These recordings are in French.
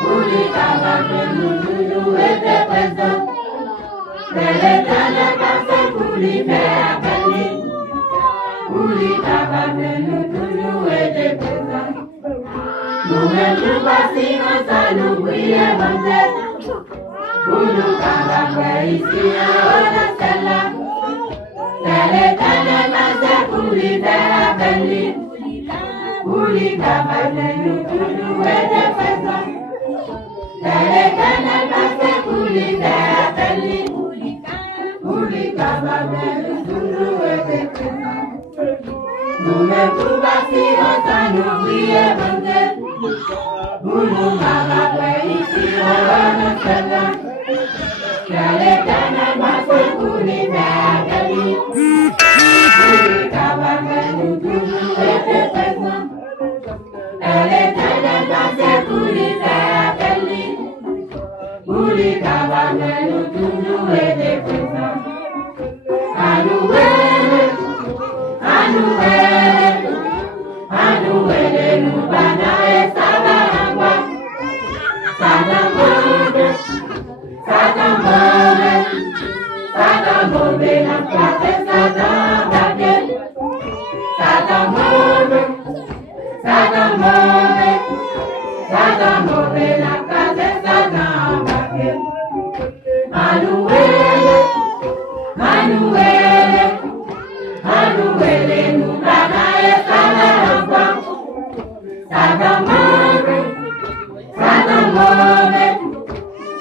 Où les camarades nous étaient présents. Mais l'Éternel passait pour lui faire bénir. Où les camarades nous étaient présents. Nous-mêmes nous passons à nous prier, mon Dieu. Pour nous camarades ici à celle-là. Mais l'Éternel passait pour lui faire bénir. Où les camarades nous étaient présents. Mais l'Éternel passait pour lui faire bénir. Où les camarades nous étaient présents. Nous-mêmes nous passons à nous prier, mon Dieu. Pour nous camarades ici à celle-là. Mais l'Éternel passait pour lui faire bénir. Où les camarades nous étaient présents. Mais l'Éternel passait pour lui faire bénir. Où les camarades nous étaient présents. À nous aider, à nous aider, à nous aider, nous banailler, ça va en quoi? Satan mauvais, Satan mauvais, Satan mauvais, la place, Satan va bien. Satan mauvais, Satan mauvais, Satan mauvais, la place, Satan va bien. À nous aider, à nous aider, à nous aider, nous banailler, ça va en quoi? Satan mauvais, Satan mauvais,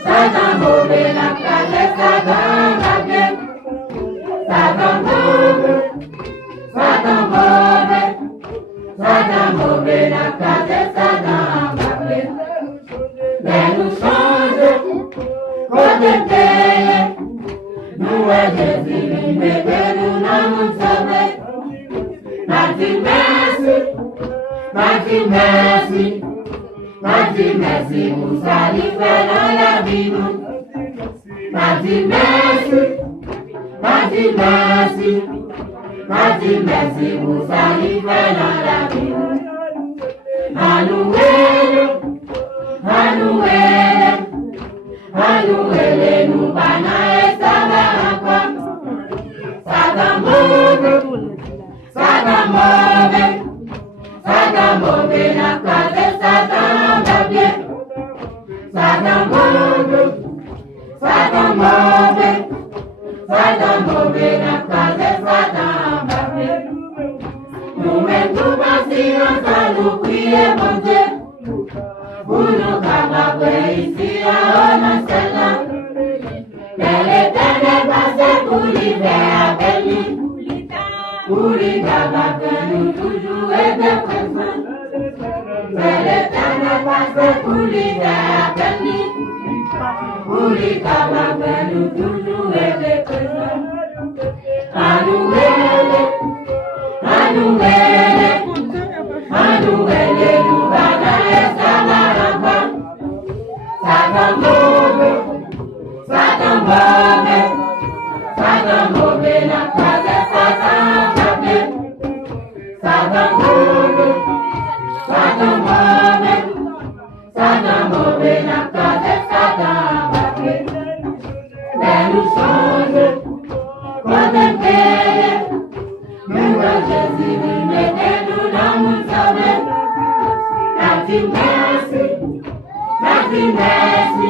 Satan mauvais, la place, Satan va bien. Satan mauvais, Satan mauvais, Satan mauvais, la place, Satan va bien. Mais nous changeons, contempler, nous est Jésus, mettez-nous dans mon sommeil. Merci, merci, merci, merci, merci, merci, pour ça lui fait dans la vie, nous. Merci, merci, merci, merci, merci, merci, pour ça lui fait dans la vie, nous. À nous aider, à nous aider, à nous aider, nous banailler, ça va encore. Satan mauvais, Satan mauvais, Satan mauvais, la place, Satan va bien. Satan mauvais, Satan mauvais, Satan mauvais, la place, Satan va bien. Nous-mêmes nous passons à nous prier, mon Dieu. Pour nous camarades ici à celle-là. Mais l'Éternel passait pour lui faire bénir. Pour les camarades nous toujours étaient présents. Mais l'Éternel passait pour lui faire bénir. Pour les camarades nous toujours étaient présents. À nous aider, à nous aider, à nous aider, nous banailler, ça va encore. Satan mauvais, Satan mauvais, Satan mauvais, la place, Satan va bien. Satan mauvais, Satan mauvais, Satan mauvais, la place, Satan va bien. Mais nous changeons, contempler, nous à Jésus, mettez-nous dans mon sommeil. Merci, merci, merci, merci,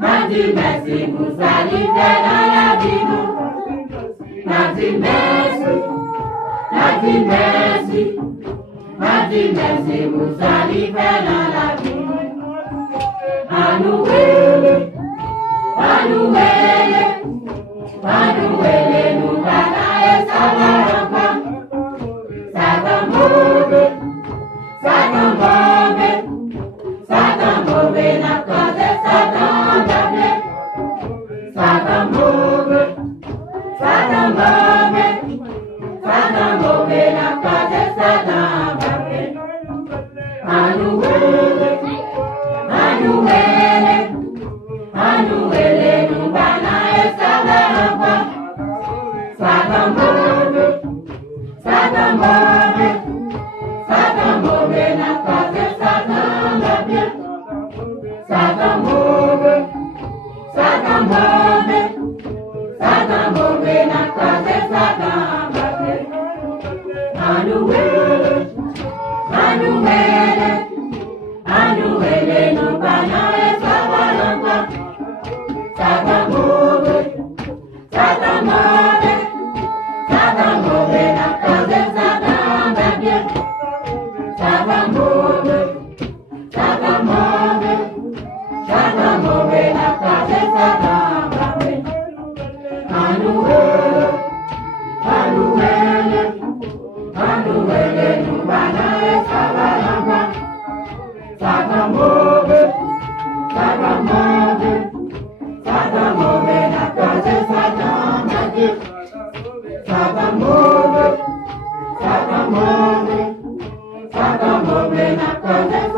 merci, merci, pour ça lui fait dans la vie, nous. Merci, merci, merci, merci, merci, merci, pour ça lui fait dans la vie, nous. À nous aider, à nous aider, à nous aider, nous banailler, ça va encore. Satan mauvais, Satan mauvais, Satan mauvais, la place, Satan va bien. Satan mauvais, Satan mauvais, Satan mauvais, la place, Satan va bien. À nous aider, à nous aider, à nous aider, nous banailler, ça va encore. Satan mauvais, Satan mauvais, Satan mauvais, la place, Satan va bien. Anuele no bana esabalamba. Sagamove la cause sagamba bien. Sagamove la cause sagamba bien. Anuele no bana esabalamba. Sagamove la cause sagamba bien. Sagamove la cause